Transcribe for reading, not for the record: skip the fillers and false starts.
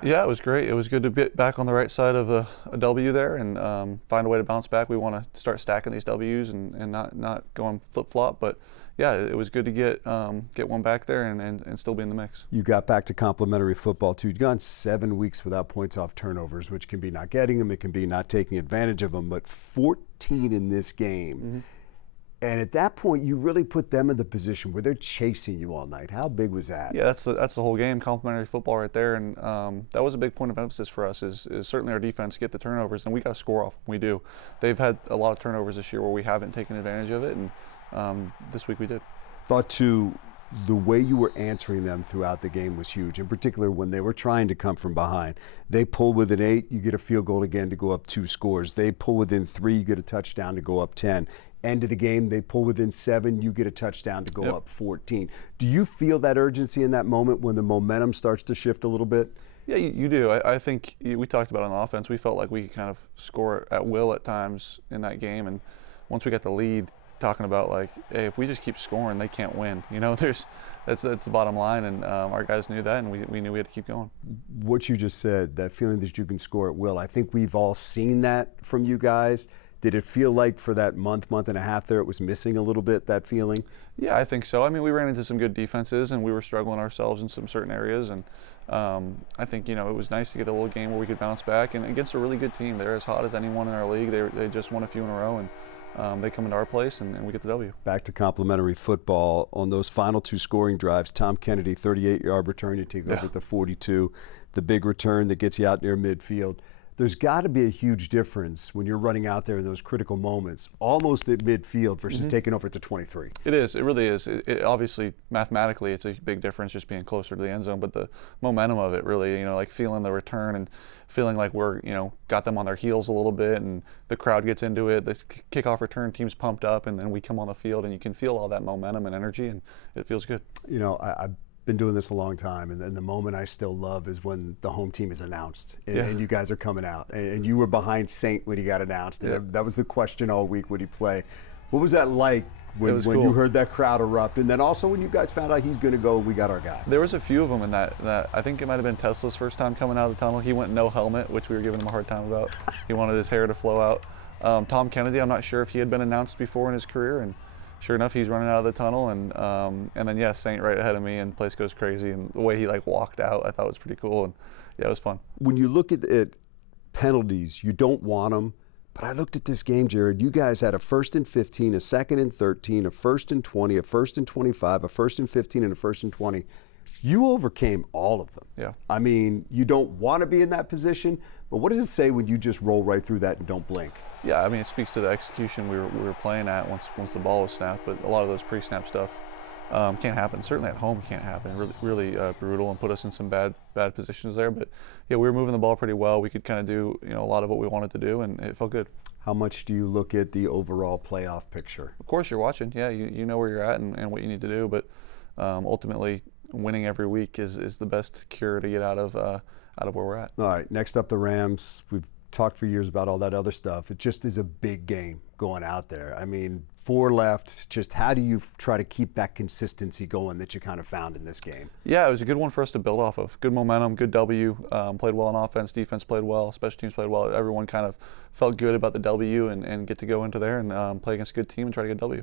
out. Yeah, it was great. It was good to be back on the right side of a W there and find a way to bounce back. We want to start stacking these W's and not going flip-flop. But yeah, it was good to get one back there and still be in the mix. You got back to complimentary football too. You've gone 7 weeks without points off turnovers, which can be not getting them, it can be not taking advantage of them, but 14 in this game. Mm-hmm. And at that point, you really put them in the position where they're chasing you all night. How big was that? Yeah, that's the whole game, complimentary football right there, and that was a big point of emphasis for us. Is certainly our defense get the turnovers, and we got to score off when we do. They've had a lot of turnovers this year where we haven't taken advantage of it, and this week we did. Thought too, the way you were answering them throughout the game was huge. In particular, when they were trying to come from behind, they pull within 8, you get a field goal again to go up 2 scores. They pull within 3, you get a touchdown to go up 10. End of the game, they pull within 7, you get a touchdown to go up 14. Do you feel that urgency in that moment when the momentum starts to shift a little bit? Yeah, you do. I think we talked about on offense. We felt like we could kind of score at will at times in that game, and once we got the lead, talking about like, hey, if we just keep scoring, they can't win. You know, that's the bottom line, and our guys knew that, and we knew we had to keep going. What you just said, that feeling that you can score at will, I think we've all seen that from you guys. Did it feel like for that month and a half there, it was missing a little bit, that feeling? Yeah, I think so. I mean, we ran into some good defenses, and we were struggling ourselves in some certain areas, and I think, it was nice to get a little game where we could bounce back, and against a really good team. They're as hot as anyone in our league. They just won a few in a row, and they come into our place, and we get the W. Back to complimentary football. On those final 2 scoring drives, Tom Kennedy, 38-yard return, you take over at the 42, the big return that gets you out near midfield. There's got to be a huge difference when you're running out there in those critical moments, almost at midfield versus taking over at the 23. It is. It really is. It obviously, mathematically, it's a big difference just being closer to the end zone, but the momentum of it really, like feeling the return and feeling like we're, got them on their heels a little bit, and the crowd gets into it. The kickoff return team's pumped up, and then we come on the field, and you can feel all that momentum and energy, and it feels good. I've been doing this a long time, and the moment I still love is when the home team is announced and you guys are coming out, and you were behind Saint when he got announced. And that was the question all week, would he play? What was that like when cool. You heard that crowd erupt, and then also when you guys found out he's going to go, we got our guy? There was a few of them in that I think it might have been Tesla's first time coming out of the tunnel. He went no helmet, which we were giving him a hard time about. He wanted his hair to flow out. Tom Kennedy, I'm not sure if he had been announced before in his career, and sure enough, he's running out of the tunnel, and then Saint right ahead of me, and the place goes crazy. And the way he walked out, I thought was pretty cool, and yeah, it was fun. When you look at penalties, you don't want them, but I looked at this game, Jared. You guys had a 1st and 15, a 2nd and 13, a 1st and 20, a 1st and 25, a 1st and 15, and a 1st and 20. You overcame all of them. Yeah. I mean, you don't want to be in that position, but what does it say when you just roll right through that and don't blink? Yeah, I mean, it speaks to the execution we were playing at once the ball was snapped, but a lot of those pre-snap stuff can't happen. Certainly at home can't happen. Really brutal, and put us in some bad positions there. But yeah, we were moving the ball pretty well. We could kind of do a lot of what we wanted to do, and it felt good. How much do you look at the overall playoff picture? Of course, you're watching. Yeah, you know where you're at and what you need to do, but ultimately, winning every week is the best cure to get out of where we're at. All right, next up the Rams. We've talked for years about all that other stuff. It just is a big game going out there. I mean, 4 left. Just how do you try to keep that consistency going that you kind of found in this game? Yeah, it was a good one for us to build off of. Good momentum, good W. Played well on offense, defense played well, special teams played well. Everyone kind of felt good about the W and get to go into there and play against a good team and try to get a W.